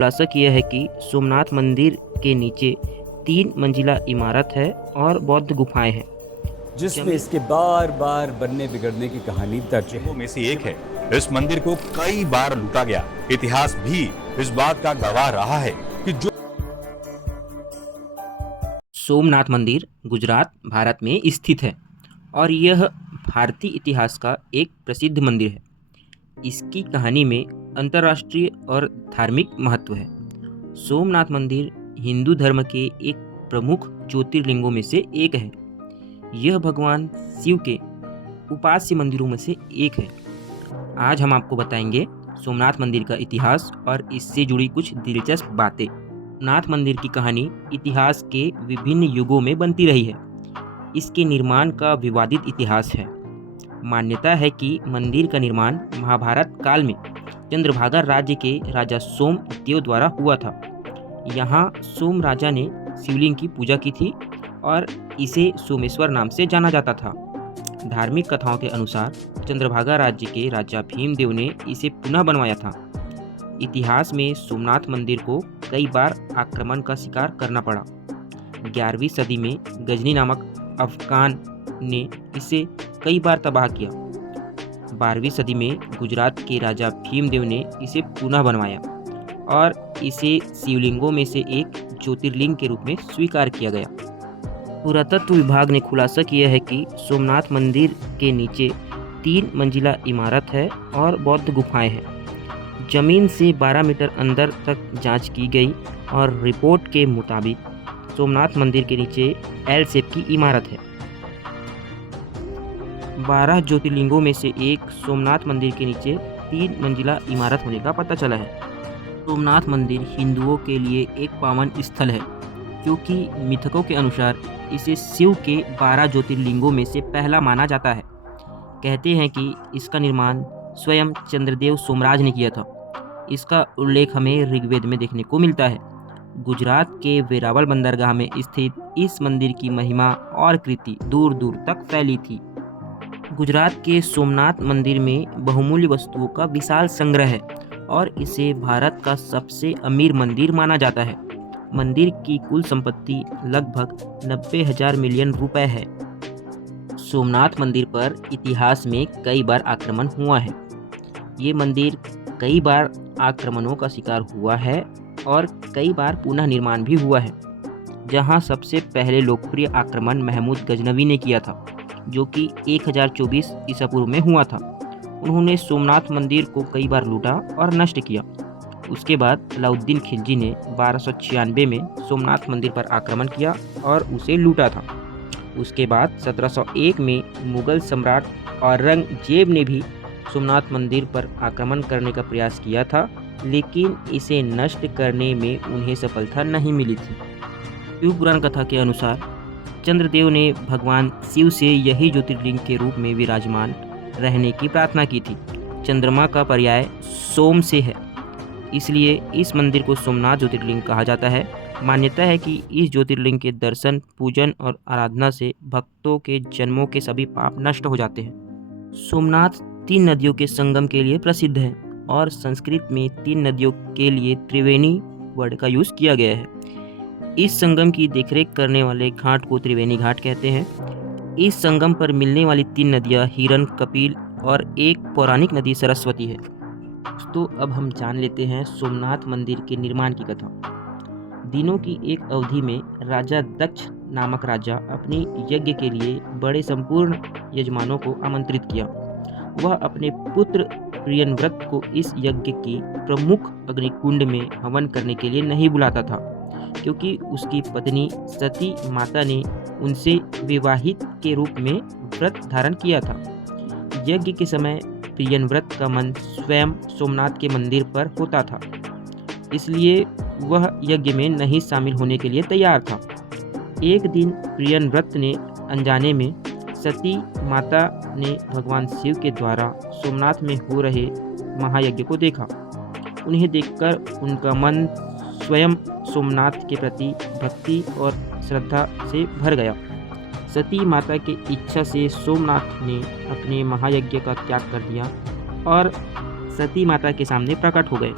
खुलासा किया है कि सोमनाथ मंदिर के नीचे 3 मंजिला इमारत है और बौद्ध गुफाएं हैं। जिसमें इसके बार बार बनने बिगड़ने की कहानी दर्ज है। में से एक है। इस मंदिर को कई बार लूटा गया। इतिहास भी इस बात का गवाह रहा है कि जो सोमनाथ मंदिर गुजरात, भारत में स्थित है और यह भारतीय इतिहास का एक प्रसिद्ध मंदिर है। इसकी कहानी में अंतर्राष्ट्रीय और धार्मिक महत्व है। सोमनाथ मंदिर हिंदू धर्म के एक प्रमुख ज्योतिर्लिंगों में से एक है। यह भगवान शिव के उपास्य मंदिरों में से एक है। आज हम आपको बताएंगे सोमनाथ मंदिर का इतिहास और इससे जुड़ी कुछ दिलचस्प बातें। सोमनाथ मंदिर की कहानी इतिहास के विभिन्न युगों में बनती रही है। इसके निर्माण का विवादित इतिहास है। मान्यता है कि मंदिर का निर्माण महाभारत काल में चंद्रभागा राज्य के राजा सोमदेव द्वारा हुआ था। यहाँ सोम राजा ने शिवलिंग की पूजा की थी और इसे सोमेश्वर नाम से जाना जाता था। धार्मिक कथाओं के अनुसार चंद्रभागा राज्य के राजा भीमदेव ने इसे पुनः बनवाया था। इतिहास में सोमनाथ मंदिर को कई बार आक्रमण का शिकार करना पड़ा। 11वीं सदी में गजनी नामक अफगान ने इसे कई बार तबाह किया। 12वीं सदी में गुजरात के राजा भीमदेव ने इसे पुनः बनवाया और इसे शिवलिंगों में से एक ज्योतिर्लिंग के रूप में स्वीकार किया गया। पुरातत्व विभाग ने खुलासा किया है कि सोमनाथ मंदिर के नीचे 3 मंजिला इमारत है और बौद्ध गुफाएं हैं। जमीन से 12 मीटर अंदर तक जांच की गई और रिपोर्ट के मुताबिक सोमनाथ मंदिर के नीचे एल शेप की इमारत है। 12 ज्योतिर्लिंगों में से एक सोमनाथ मंदिर के नीचे 3 मंजिला इमारत होने का पता चला है। सोमनाथ मंदिर हिंदुओं के लिए एक पावन स्थल है क्योंकि मिथकों के अनुसार इसे शिव के 12 ज्योतिर्लिंगों में से पहला माना जाता है। कहते हैं कि इसका निर्माण स्वयं चंद्रदेव सोमराज ने किया था। इसका उल्लेख हमें ऋग्वेद में देखने को मिलता है। गुजरात के वेरावल बंदरगाह में स्थित इस मंदिर की महिमा और कृति दूर दूर तक फैली थी। गुजरात के सोमनाथ मंदिर में बहुमूल्य वस्तुओं का विशाल संग्रह है और इसे भारत का सबसे अमीर मंदिर माना जाता है। मंदिर की कुल संपत्ति लगभग 90,000 मिलियन रुपए है। सोमनाथ मंदिर पर इतिहास में कई बार आक्रमण हुआ है। ये मंदिर कई बार आक्रमणों का शिकार हुआ है और कई बार पुनः निर्माण भी हुआ है। जहां सबसे पहले लोकप्रिय आक्रमण महमूद गजनवी ने किया था, जो कि 1024 ईसा पूर्व में हुआ था। उन्होंने सोमनाथ मंदिर को कई बार लूटा और नष्ट किया। उसके बाद अलाउद्दीन खिलजी ने 1296 में सोमनाथ मंदिर पर आक्रमण किया और उसे लूटा था। उसके बाद 1701 में मुगल सम्राट औरंगजेब ने भी सोमनाथ मंदिर पर आक्रमण करने का प्रयास किया था, लेकिन इसे नष्ट करने में उन्हें सफलता नहीं मिली थी। शिव पुराण कथा के अनुसार चंद्रदेव ने भगवान शिव से यही ज्योतिर्लिंग के रूप में विराजमान रहने की प्रार्थना की थी। चंद्रमा का पर्याय सोम से है, इसलिए इस मंदिर को सोमनाथ ज्योतिर्लिंग कहा जाता है। मान्यता है कि इस ज्योतिर्लिंग के दर्शन, पूजन और आराधना से भक्तों के जन्मों के सभी पाप नष्ट हो जाते हैं। सोमनाथ 3 नदियों के संगम के लिए प्रसिद्ध है और संस्कृत में 3 नदियों के लिए त्रिवेणी वर्ड का यूज़ किया गया है। इस संगम की देखरेख करने वाले घाट को त्रिवेणी घाट कहते हैं। इस संगम पर मिलने वाली 3 नदियाँ हिरन, कपिल और एक पौराणिक नदी सरस्वती है। तो अब हम जान लेते हैं सोमनाथ मंदिर के निर्माण की कथा। दिनों की एक अवधि में राजा दक्ष नामक राजा अपने यज्ञ के लिए बड़े संपूर्ण यजमानों को आमंत्रित किया। वह अपने पुत्र प्रियव्रत को इस यज्ञ की प्रमुख अग्निकुंड में हवन करने के लिए नहीं बुलाता था, क्योंकि उसकी पत्नी सती माता ने उनसे विवाहित के रूप में व्रत धारण किया था। यज्ञ के समय प्रियव्रत का मन स्वयं सोमनाथ के मंदिर पर होता था, इसलिए वह यज्ञ में नहीं शामिल होने के लिए तैयार था। एक दिन प्रियव्रत ने अनजाने में सती माता ने भगवान शिव के द्वारा सोमनाथ में हो रहे महायज्ञ को देखा। उन्हें देखकर उनका मन स्वयं सोमनाथ के प्रति भक्ति और श्रद्धा से भर गया। सती माता की इच्छा से सोमनाथ ने अपने महायज्ञ का त्याग कर दिया और सती माता के सामने प्रकट हो गए।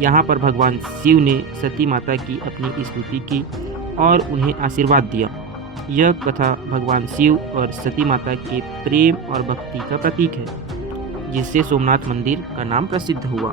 यहाँ पर भगवान शिव ने सती माता की अपनी स्तुति की और उन्हें आशीर्वाद दिया। यह कथा भगवान शिव और सती माता के प्रेम और भक्ति का प्रतीक है, जिससे सोमनाथ मंदिर का नाम प्रसिद्ध हुआ।